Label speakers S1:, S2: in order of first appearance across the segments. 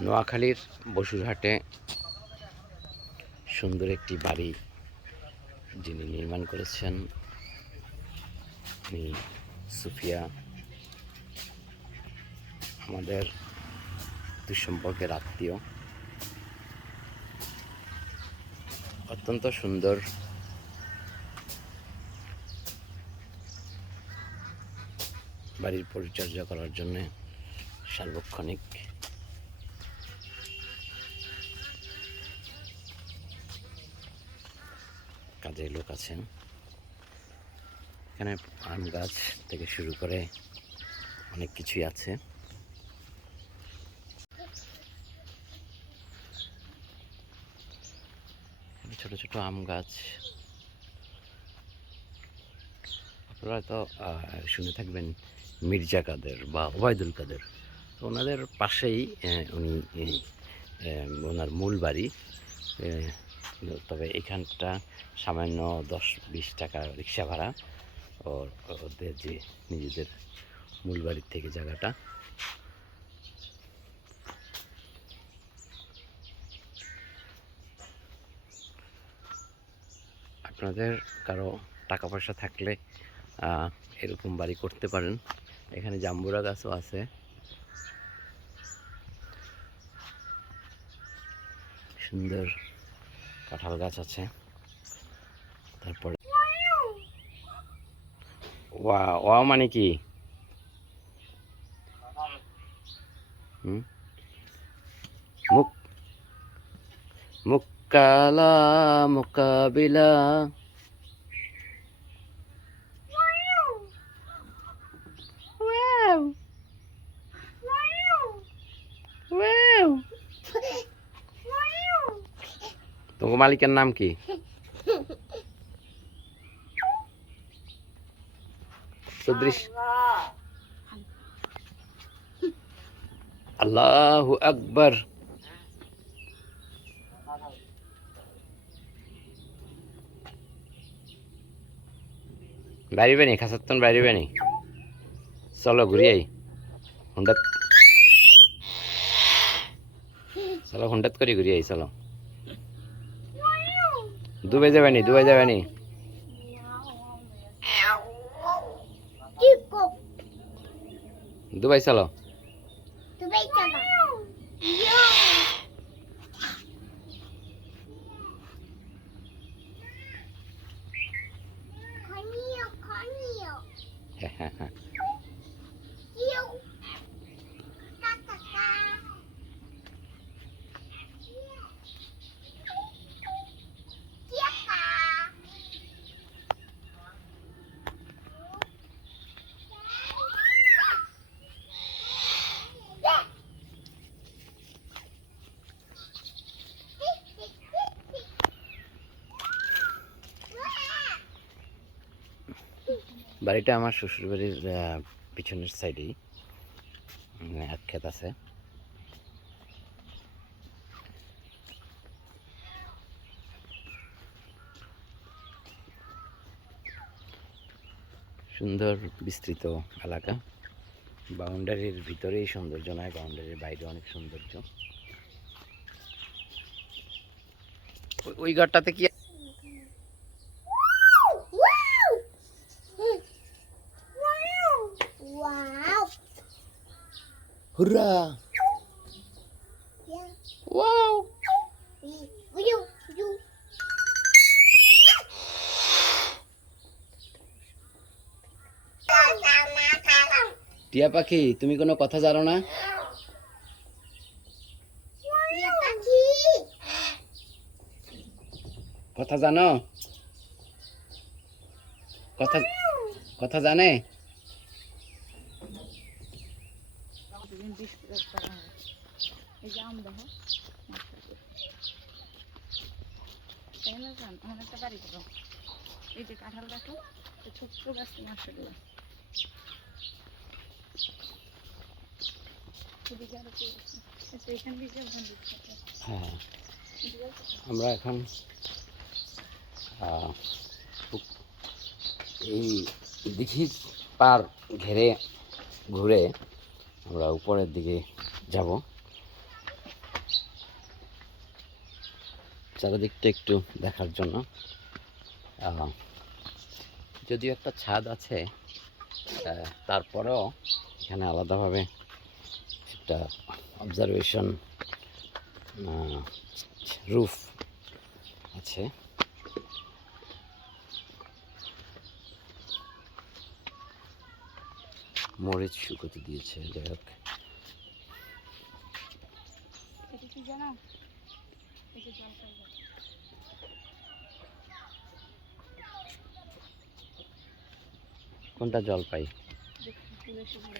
S1: নোয়াখালীর বসুরহাটে সুন্দর একটি বাড়ি যিনি নির্মাণ করেছেন। সুফিয়া। আমাদের দুঃসম্পর্কের আত্মীয়। অত্যন্ত সুন্দর। বাড়ির পরিচর্যা করার জন্যে সার্বক্ষণিক কাজের লোক আছেন। এখানে আম গাছ থেকে শুরু করে অনেক কিছুই আছে। ছোট ছোট আম গাছ। আপনারা তো শুনে থাকবেন মির্জা কাদের বা ওবায়দুল কাদের। তো ওনাদের পাশেই উনি ওনার মূল বাড়ি। আহ, তবে এখানটা সামান্য দশ বিশ টাকা রিক্সা ভাড়া। ও ওদের যে নিজেদের মূল বাড়ির থেকে জায়গাটা। আপনাদের কারও টাকা পয়সা থাকলে এরকম বাড়ি করতে পারেন। এখানে জাম্বুরা গাছও আছে। সুন্দর কাঁঠাল গাছ আছে। তারপরে ওয়া মানে কি? মুক্কালা মুকাবিলা। তোমার মালিকের নাম কি? চৌত্রিশ আল্লাহ আকবর। বাইরিবে নি খাসাত্তন বাইরিবে নি চলো ঘুরিয়াই হুন্ডাত চলো হুন্ডাত করে ঘুরিয়াই চলো। দুবাই যাবে নি দুবাই যাবে নি। দুবাই চলো। হ্যাঁ হ্যাঁ হ্যাঁ। বাড়িটা আমার শ্বশুর বাড়ির পিছনের সাইডেই মানে এক ক্ষেত আছে। সুন্দর বিস্তৃত এলাকা। বাউন্ডারির ভিতরেই সৌন্দর্য নয়, বাউন্ডারির বাইরে অনেক সৌন্দর্য। ওই ঘরটাতে কি Hurrah
S2: Yeah.
S1: Wow
S2: You, you.
S1: টিয়া পাখি তুমি কোনো কথা জানো না
S2: Ya pagi.
S1: কথা জানো কথা কথা জানে
S3: বিষ প্রয়োগ করা হয়। এই যে আম দেখো তাই না জান? আমার একটা বাড়ি করো। এই যে কাঁঠাল দেখো ছোট্ট গাছ মাসাল্লাহ
S1: হ্যাঁ। আমরা এখন এই দিঘির পার ঘেরে ঘুরে আমরা উপরের দিকে যাব। চারিদিকটা একটু দেখার জন্য। যদিও একটা ছাদ আছে তারপরেও এখানে আলাদাভাবে একটা অবজারভেশন রুফ আছে। মরিচ শুকোতে দিয়েছে যাই হোক। কোনটা জলপাই।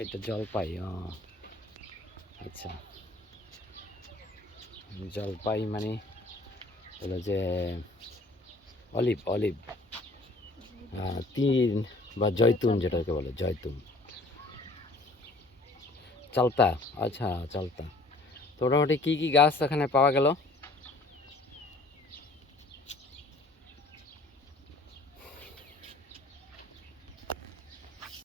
S1: এটা জলপাই ও। আচ্ছা। জলপাই মানে হলো যে অলিভ অলিভ। তিন বা জয়তুন যেটাকে বলে জয়তুন। চালতা? আচ্ছা চালতা। তো মোটামুটি কী কী গাছ এখানে পাওয়া গেল?